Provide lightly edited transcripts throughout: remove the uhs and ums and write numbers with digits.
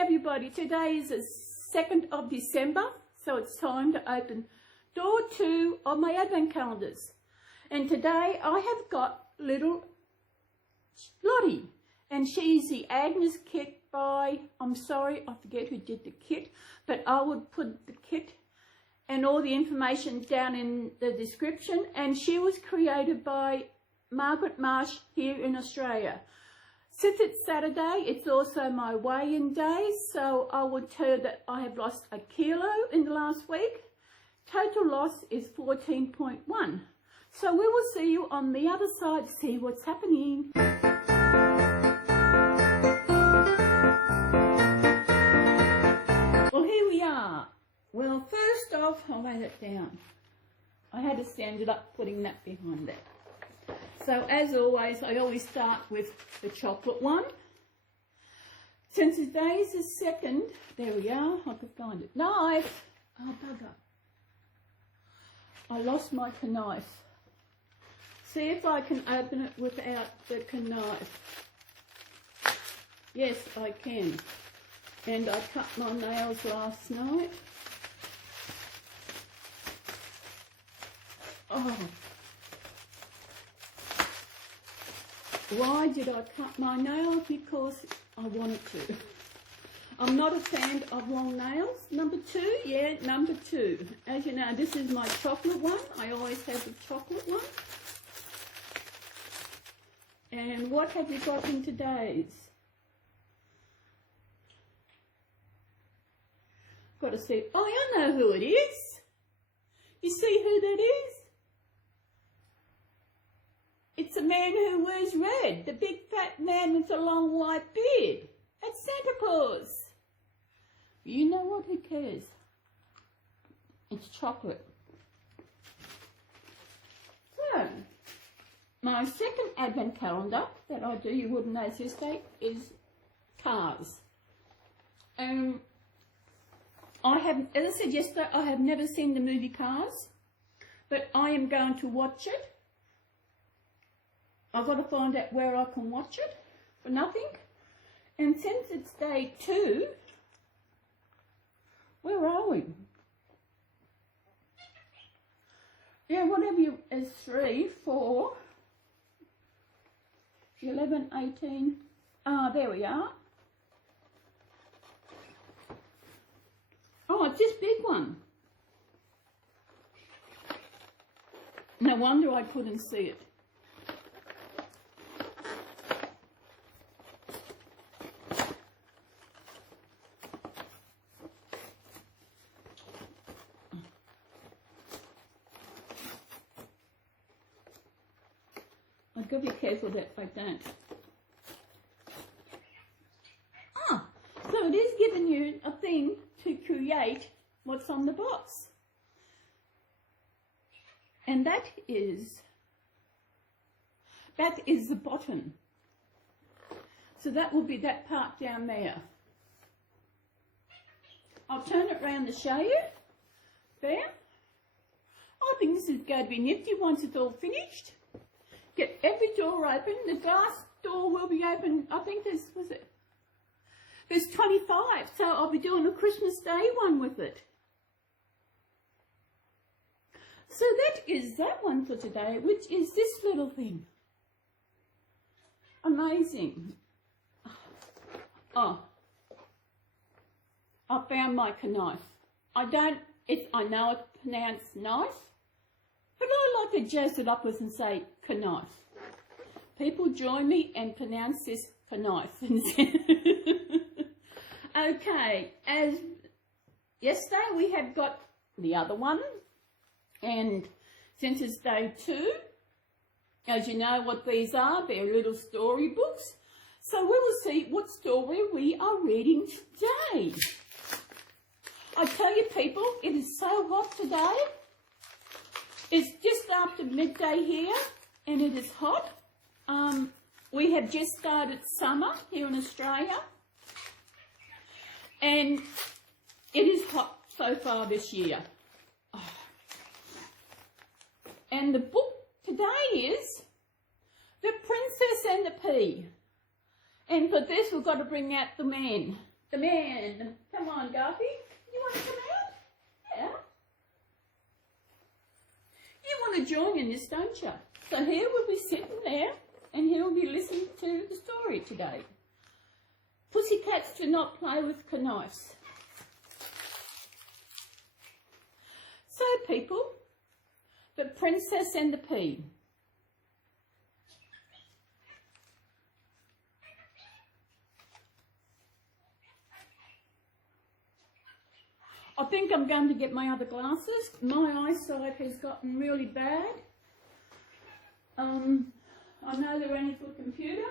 everybody. Today is the 2nd of December, so it's time to open door 2 of my advent calendars. And today I have got little Lottie, and she's the Agnes kit by, I'm sorry, I forget who did the kit, but I would put the kit and all the information down in the description. And she was created by Margaret Marsh here in Australia. Since it's Saturday, it's also my weigh-in day, so I would tell you that I have lost a kilo in the last week. Total loss is 14.1. So we will see you on the other side to see what's happening. Well, here we are. Well, first off, I'll lay that down. I had to stand it up, putting that behind that. So as always, I always start with the chocolate one. Since today is the 2nd, there we are, I could find it. Knife! Oh, bugger. I lost my knife. See if I can open it without the knife. Yes, I can. And I cut my nails last night. Oh. Why did I cut my nails? Because I wanted to. I'm not a fan of long nails. Number 2, yeah, number 2. As you know, this is my chocolate one. I always have the chocolate one. And what have you got in today's? Got to see. Oh, I know who it is. You see who that is? It's a man who wears red, the big fat man with a long white beard. That's Santa Claus. You know what? Who cares? It's chocolate. So, my second advent calendar that I do, you wouldn't know this day, is Cars. I have, as I said yesterday, I have never seen the movie Cars, but I am going to watch it. I've got to find out where I can watch it for nothing. And since it's day 2, where are we? Yeah, whatever you is 3, 4, 11, 18. Ah, there we are. Oh, it's this big one. No wonder I couldn't see it. I've got to be careful that I don't. Ah, so it is giving you a thing to create what's on the box. And that is the bottom. So that will be that part down there. I'll turn it around to show you. There. I think this is going to be nifty once it's all finished. Get every door open. The glass door will be open. I think there's 25, so I'll be doing a Christmas Day one with it. So that is that one for today, which is this little thing. Amazing. Oh, I found my knife. I know it's pronounced knife, but I like to jazz it up with and say knife. People join me and pronounce this knife. Okay, as yesterday we have got the other one, and since it's day 2, as you know what these are, they're little storybooks. So we will see what story we are reading today. I tell you people, it is so hot today. It's just after midday here, and it is hot. We have just started summer here in Australia, and it is hot so far this year. Oh. And the book today is The Princess and the Pea. And for this, we've got to bring out the man. the man. Come on, Garthy. You want to come out? Yeah. You want to join in this, don't you? So here we'll be sitting there, and he'll be listening to the story today. Pussycats do not play with knives. So, people, the Princess and the Pea. I think I'm going to get my other glasses. My eyesight has gotten really bad. I know they're only for the computer,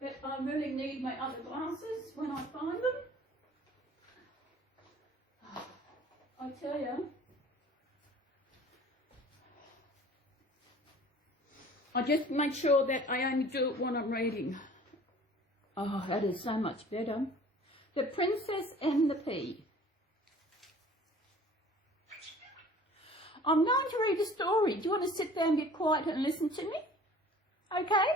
but I really need my other glasses when I find them. I tell you, I just make sure that I only do it when I'm reading. Oh, that is so much better. The Princess and the Pea. I'm going to read a story. Do you want to sit there and be quiet and listen to me? Okay?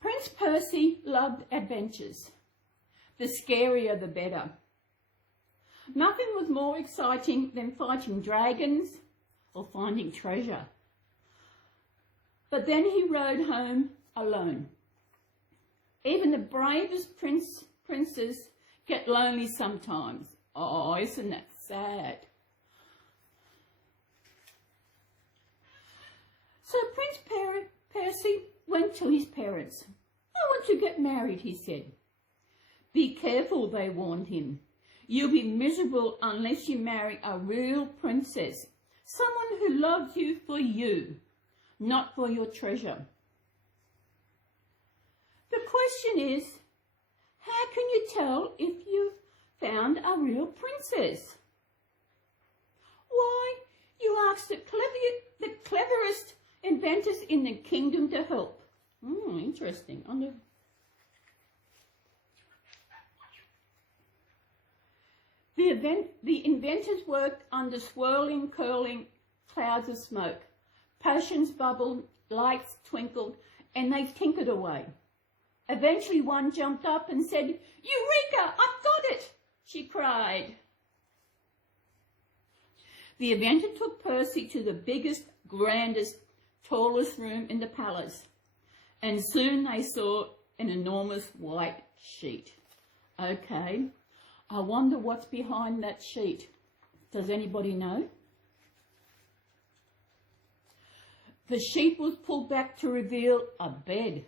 Prince Percy loved adventures. The scarier the better. Nothing was more exciting than fighting dragons or finding treasure. But then he rode home alone. Even the bravest princes get lonely sometimes. Oh, isn't that sad? So Prince Percy went to his parents. I want to get married, he said. Be careful, they warned him. You'll be miserable unless you marry a real princess, someone who loves you for you, not for your treasure. The question is, how can you tell if you've found a real princess? Why, you ask the cleverest inventors in the kingdom to help. Interesting. The inventors worked under swirling, curling clouds of smoke. Potions bubbled, lights twinkled, and they tinkered away. Eventually one jumped up and said, "Eureka! I've got it!" she cried. The inventor took Percy to the biggest, grandest, tallest room in the palace, and soon they saw an enormous white sheet. Okay, I wonder what's behind that sheet. Does anybody know? The sheet was pulled back to reveal a bed,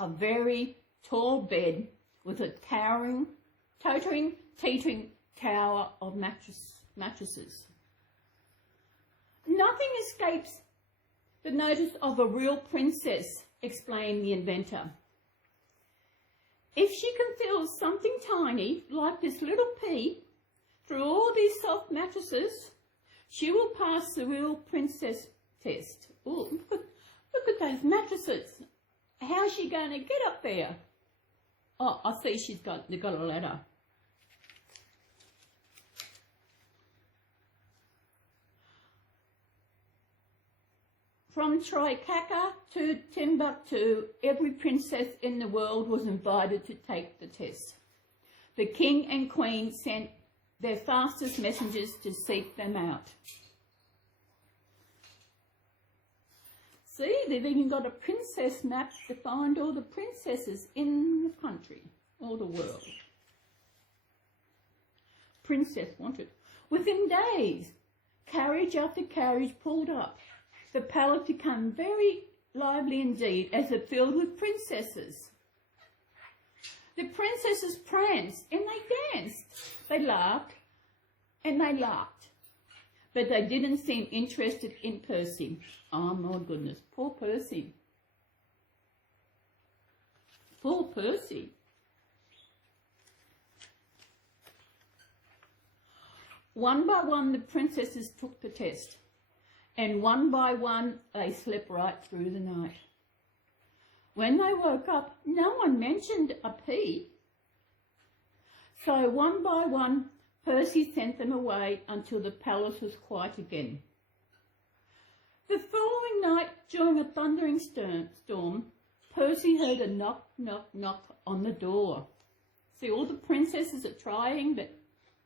a very tall bed with a tottering, teetering tower of mattresses. Nothing escapes the notice of a real princess, explained the inventor. If she can feel something tiny, like this little pea, through all these soft mattresses, she will pass the real princess test. Oh, look at those mattresses. How's she going to get up there? Oh, I see they've got a ladder. From Troikaka to Timbuktu, every princess in the world was invited to take the test. The king and queen sent their fastest messengers to seek them out. See, they've even got a princess map to find all the princesses in the country, or the world. Princess wanted. Within days, carriage after carriage pulled up. The palace became very lively indeed as it filled with princesses. The princesses pranced and they danced. They laughed and they laughed. But they didn't seem interested in Percy. Oh my goodness, poor Percy. Poor Percy. One by one the princesses took the test. And one by one, they slept right through the night. When they woke up, no one mentioned a pea. So one by one, Percy sent them away until the palace was quiet again. The following night, during a thundering storm, Percy heard a knock knock, knock on the door. See, all the princesses are trying, but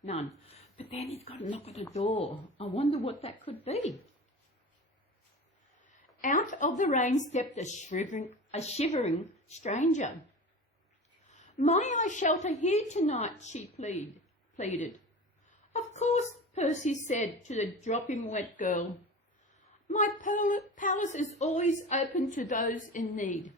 none. But then he's got to knock at the door. I wonder what that could be. Out of the rain stepped a shivering stranger. "May I shelter here tonight?" she pleaded. "Of course," Percy said to the dropping wet girl. "My palace is always open to those in need."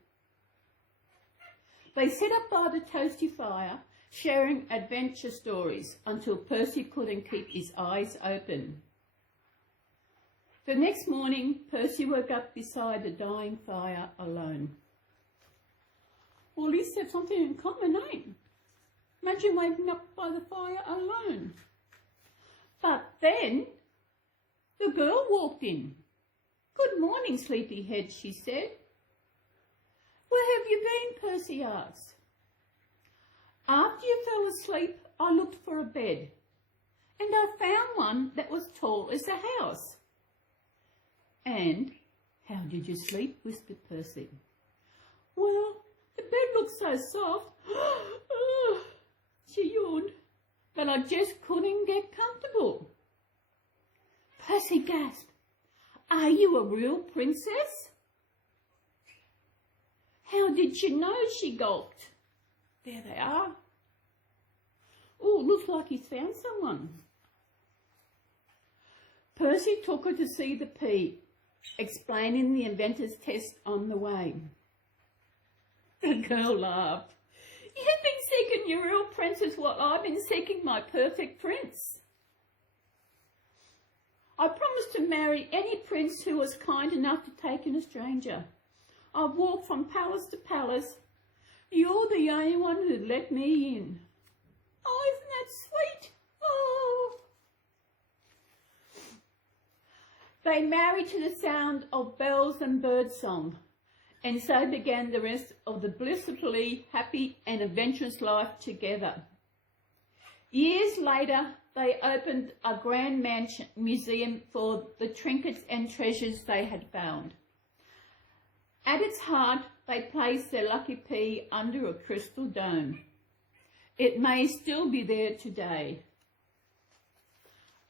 They sat up by the toasty fire, sharing adventure stories until Percy couldn't keep his eyes open. The next morning, Percy woke up beside the dying fire alone. Well, at least there's something in common, eh? Imagine waking up by the fire alone. But then the girl walked in. "Good morning, sleepyhead," she said. "Where have you been?" Percy asked. "After you fell asleep, I looked for a bed, and I found one that was tall as a house." "And how did you sleep?" whispered Percy. "Well, the bed looked so soft," she yawned, "but I just couldn't get comfortable." Percy gasped. "Are you a real princess?" "How did you know?" she gulped. "There they are." "Oh, looks like he's found someone." Percy took her to see the pea, explaining the inventor's test on the way. The girl laughed. "You've been seeking your real princess while I've been seeking my perfect prince. I promised to marry any prince who was kind enough to take in a stranger. I've walked from palace to palace. You're the only one who'd let me in." "Oh, isn't that sweet?" "Oh." They married to the sound of bells and birdsong, and so began the rest of the blissfully happy and adventurous life together. Years later, they opened a grand museum for the trinkets and treasures they had found. At its heart, they placed their lucky pea under a crystal dome. It may still be there today.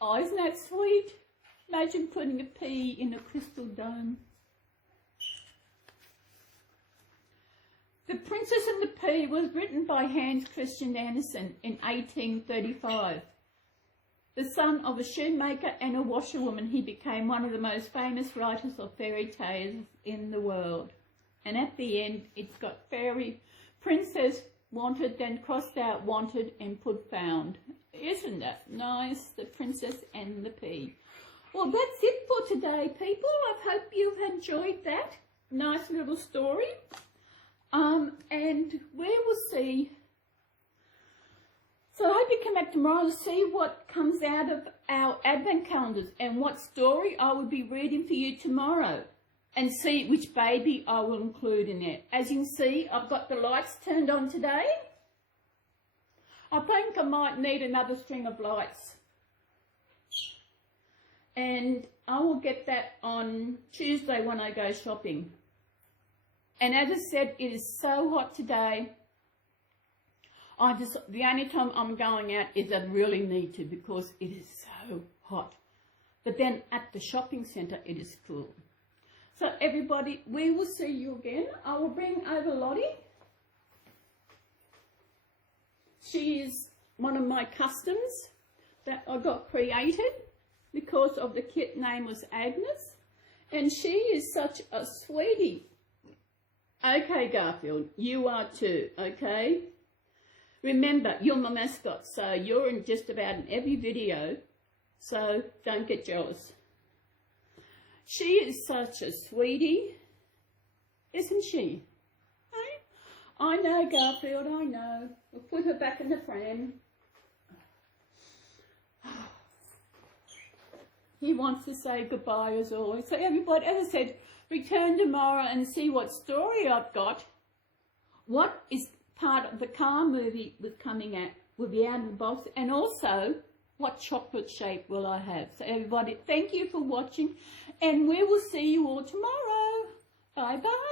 Oh, isn't that sweet? Imagine putting a pea in a crystal dome. The Princess and the Pea was written by Hans Christian Andersen in 1835. The son of a shoemaker and a washerwoman, he became one of the most famous writers of fairy tales in the world. And at the end, it's got fairy, princess, wanted, then crossed out wanted and put found. Isn't that nice? The Princess and the Pea. Well, that's it for today, people. I hope you've enjoyed that nice little story. And we will see. So I hope you come back tomorrow to see what comes out of our advent calendars and what story I will be reading for you tomorrow, and see which baby I will include in it. As you can see, I've got the lights turned on today. I think I might need another string of lights. And I will get that on Tuesday when I go shopping. And as I said, it is so hot today. The only time I'm going out is I really need to, because it is so hot. But then at the shopping centre, it is cool. So everybody, we will see you again. I will bring over Lottie. She is one of my customs that I got created because of the kit name was Agnes. And she is such a sweetie. Okay, Garfield, you are too, okay? Remember, you're my mascot, so you're in just about in every video, so don't get jealous. She is such a sweetie, isn't she? Hey? I know, Garfield, I know. We'll put her back in the pram. He wants to say goodbye as always. So everybody, as I said, return tomorrow and see what story I've got. What is part of the car movie with coming out will be out of the box, and also what chocolate shape will I have. So everybody, thank you for watching, and we will see you all tomorrow. Bye bye.